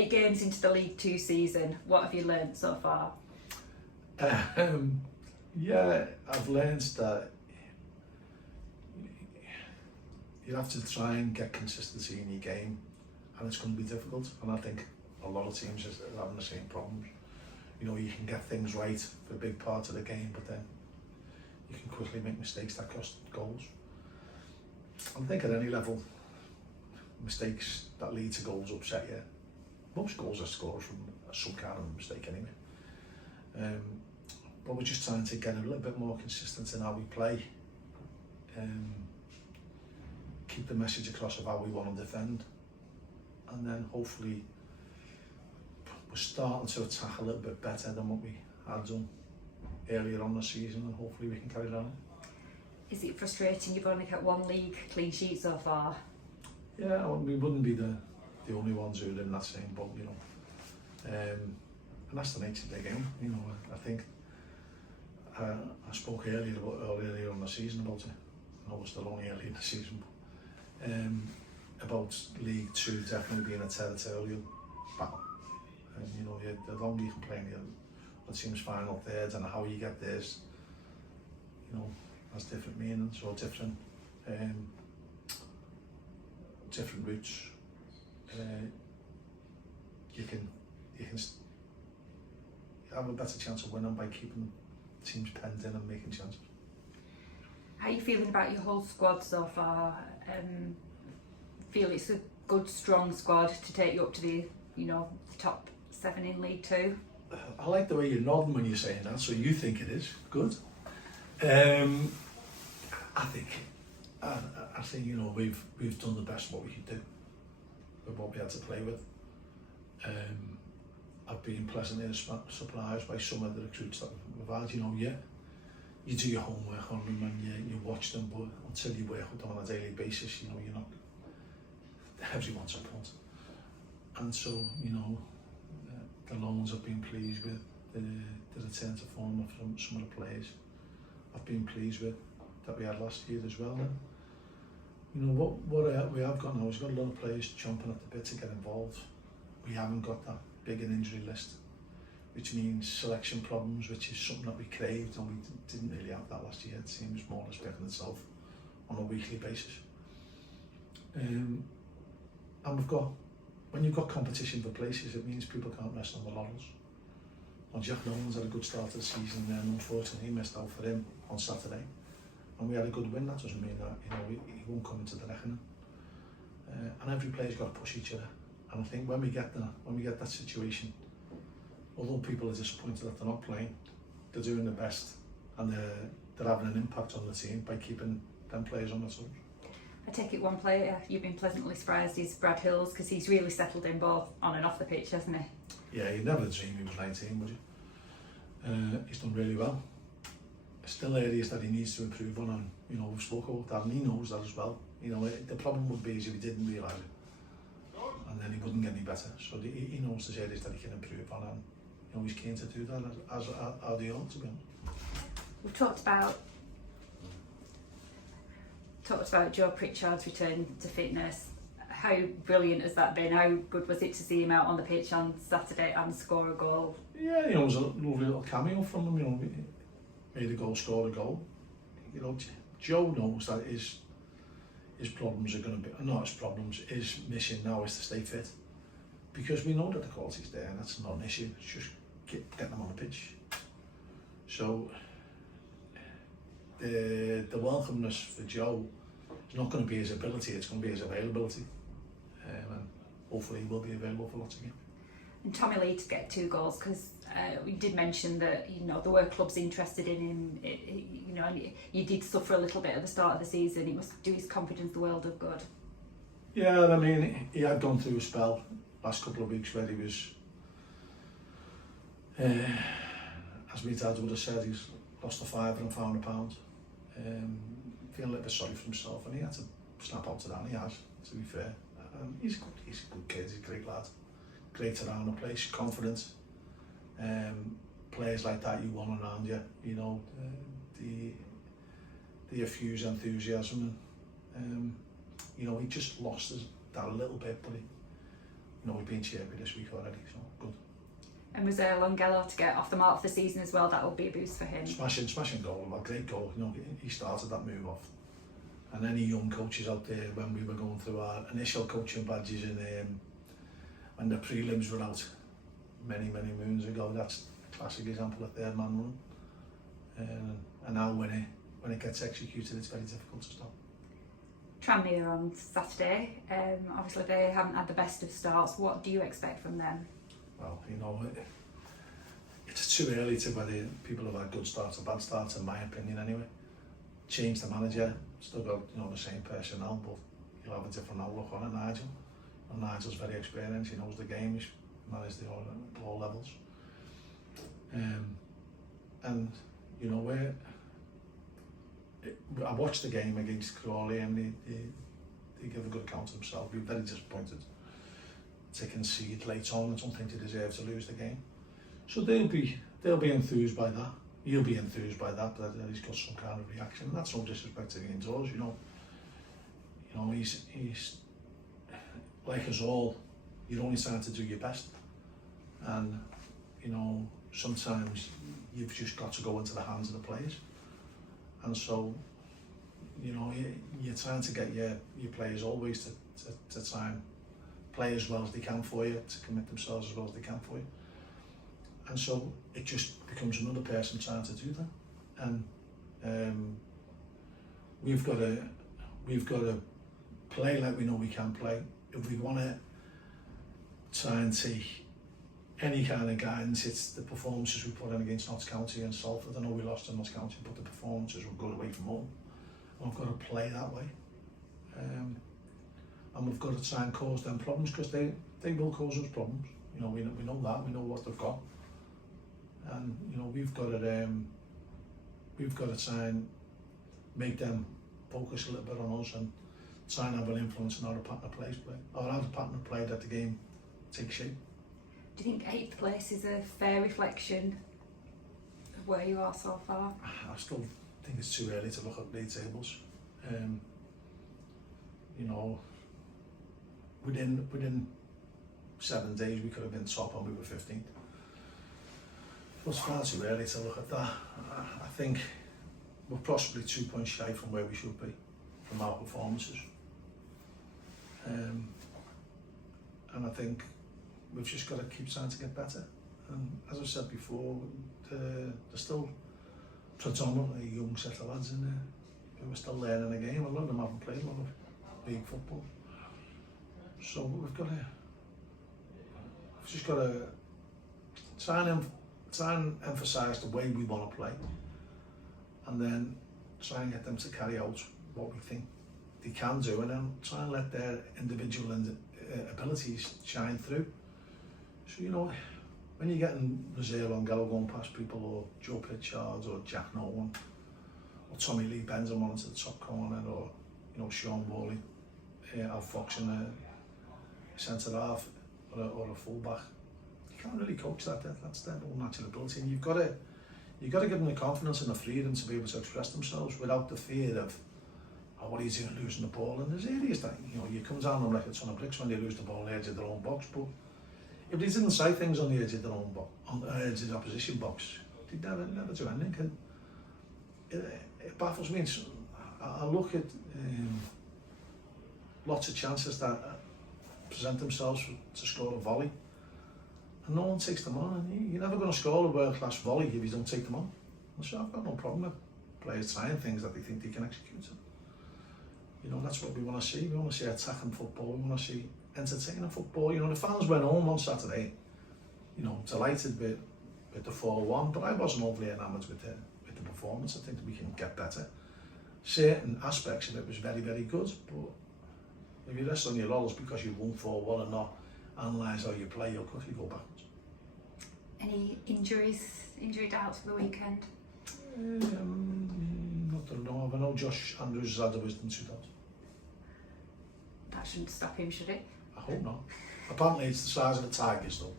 8 games into the League Two season, what have you learned so far? Yeah, I've learned that you have to try and get consistency in your game, and it's going to be difficult. And I think a lot of teams are having the same problems. You know, you can get things right for a big part of the game, but then you can quickly make mistakes that cost goals. I think at any level, mistakes that lead to goals upset you. Most goals are scored from some kind of mistake anyway. But we're just trying to get a little bit more consistent in how we play. Keep the message across of how we want to defend. And then hopefully we're starting to attack a little bit better than what we had done earlier on the season, and hopefully we can carry that on. Is it frustrating you've only kept 1 league clean sheet so far? Yeah, well, we wouldn't be the only ones who are in that same boat, you know. And that's the nature of the game, you know. I think I spoke earlier on the season about it. I know it's still only early in the season, but, about League Two definitely being a territorial battle. And you know, the longer you can play in the team's final thirds, and how you get theirs, you know, has different meanings or different routes. You can have a better chance of winning by keeping teams penned in and making chances. How are you feeling about your whole squad so far? Feel it's a good, strong squad to take you up to the, you know, top 7 in League Two? I like the way you're nodding when you're saying that, so you think it is good. I think you know we've done the best what we could do with what we had to play with. I've been pleasantly surprised by some of the recruits that we've had. You know, yeah, you do your homework on them and you watch them, but until you work with them on a daily basis, you know, you're not everyone's a punt. And so, you know, the loans I've been pleased with, the return to form from some of the players I've been pleased with that we had last year as well. And, you know, what we have got now is we've got a lot of players chomping at the bit to get involved. We haven't got that big an injury list, which means selection problems, which is something that we craved, and we didn't really have that last year. The team was more or less picking itself on a weekly basis. And we've got, when you've got competition for places, it means people can't rest on the laurels. Well, Jack Nolan's had a good start to the season, and unfortunately he missed out for him on Saturday. And we had a good win. That doesn't mean that, you know, he won't come into the reckoning. And every player's got to push each other. And I think when we get that situation, although people are disappointed that they're not playing, they're doing their best, and they're having an impact on the team by keeping them players on the touch. I take it one player you've been pleasantly surprised is Brad Hills, because he's really settled in both on and off the pitch, hasn't he? Yeah, you'd never dream he was 19, would you? He's done really well. Still areas that he needs to improve on, and you know, we've spoken about that, and he knows that as well. You know, the problem would be is if he didn't realise it, and then he wouldn't get any better. So he knows there's areas that he can improve on, and you know, he's keen to do that, as are they all, to be honest. We've talked about Joe Pritchard's return to fitness. How brilliant has that been? How good was it to see him out on the pitch on Saturday and score a goal? Yeah, you know, it was a lovely little cameo from him. You know, made a goal, scored a goal. You know, Joe knows that his problems are going to be, not his problems, his mission now is to stay fit, because we know that the quality's there, and that's not an issue. It's just getting them on the pitch. So the welcomeness for Joe is not going to be his ability, it's going to be his availability, and hopefully he will be available for lots of games. And Tommy Lee to get 2 goals, because we did mention that, you know, there were clubs interested in him. You know, and he did suffer a little bit at the start of the season. It must do his confidence the world of good. Yeah, I mean, he had gone through a spell last couple of weeks where he was, as my dad would have said, he's lost a fiver and found a pound. Feeling a little bit sorry for himself, and he had to snap out to that, and he has, to be fair. He's a good kid, he's a great lad. Great around the place, confident. Players like that you want around you, you know, the effuse enthusiasm. And, you know, he just lost that a little bit, but you know, we've been champion this week already, so good. And was Longello to get off the mark for the season as well? That will be a boost for him. Smashing goal, a great goal. You know, he started that move off. And any young coaches out there, when we were going through our initial coaching badges and when the prelims were out many moons ago, that's a classic example of third man run. And now when it gets executed, it's very difficult to stop. Tranmere on Saturday. Obviously they haven't had the best of starts. What do you expect from them? Well, you know, it's too early to whether people have had good starts or bad starts, in my opinion anyway. Change the manager, still got, you know, the same personnel, but you'll have a different outlook on it, Nigel. And Nigel's very experienced, he knows the game, he's managed all levels. And, you know, I watched the game against Coley and they give a good account of themselves. We were very disappointed to concede late on. I don't think they deserve to lose the game. So they'll be enthused by that. He'll be enthused by that he's got some kind of reaction. And that's no disrespect to the indoors, you know. He's like us all. You're only trying to do your best, and you know sometimes you've just got to go into the hands of the players. And so, you know, you're trying to get your players always to try and play as well as they can for you, to commit themselves as well as they can for you. And so it just becomes another person trying to do that. And we've got to play like we know we can play. If we want to try and take any kind of guidance, it's the performances we put in against Notts County and Salford. I know we lost to Notts County, but the performances were good away from home. And we've got to play that way. And we've got to try and cause them problems, because they will cause us problems. You know, we know that, we know what they've got. And you know, we've got to try and make them focus a little bit on us and try and have an influence on how the pattern of play, or how the pattern of play that the game takes shape. Do you think 8th place is a fair reflection of where you are so far? I still think it's too early to look at league tables. You know, within 7 days we could have been top and we were 15th. It's far too early to look at that. I think we're possibly 2 points shy from where we should be from our performances. And I think we've just got to keep trying to get better. And as I said before, there's still predominantly a young set of lads in there who are still learning the game. A lot of them haven't played a lot of big football. So we've just got to try and emphasise the way we want to play, and then try and get them to carry out what we think they can do, and then try and let their individual abilities shine through. So, you know, when you're getting Rizal and Gallo going past people, or Joe Pritchard, or Jack Nolan, or Tommy Lee Benson on to the top corner, or you know, Sean Worley, Al Fox in a centre half, or a full back, you can't really coach that. That's their own natural ability, and you've got to give them the confidence and the freedom to be able to express themselves without the fear of, oh, what are you doing losing the ball? And there's areas that, you know, you come down on like a ton of bricks when they lose the ball on the edge of their own box, but if they didn't say things on the edge of their own box, on the edge of the opposition box, they'd never do anything. And it baffles me. I look at lots of chances that present themselves to score a volley, and no one takes them on. And you're never going to score a world-class volley if you don't take them on. And so I've got no problem with players trying things that they think they can execute. You know, that's what we want to see. We want to see attacking football. We want to see entertaining football. You know, the fans went home on Saturday, you know, delighted with the 4-1, but I wasn't overly enamoured with the performance. I think that we can get better. Certain aspects of it was very, very good, but if you rest on your laurels because you won 4-1 and not analyse how you play, you'll quickly go backwards. Any injury doubts for the weekend? Not that I know of. I know Josh Andrews has had a wisdom tooth out. That shouldn't stop him, should it? I hope not. Apparently it's the size of a tiger's though.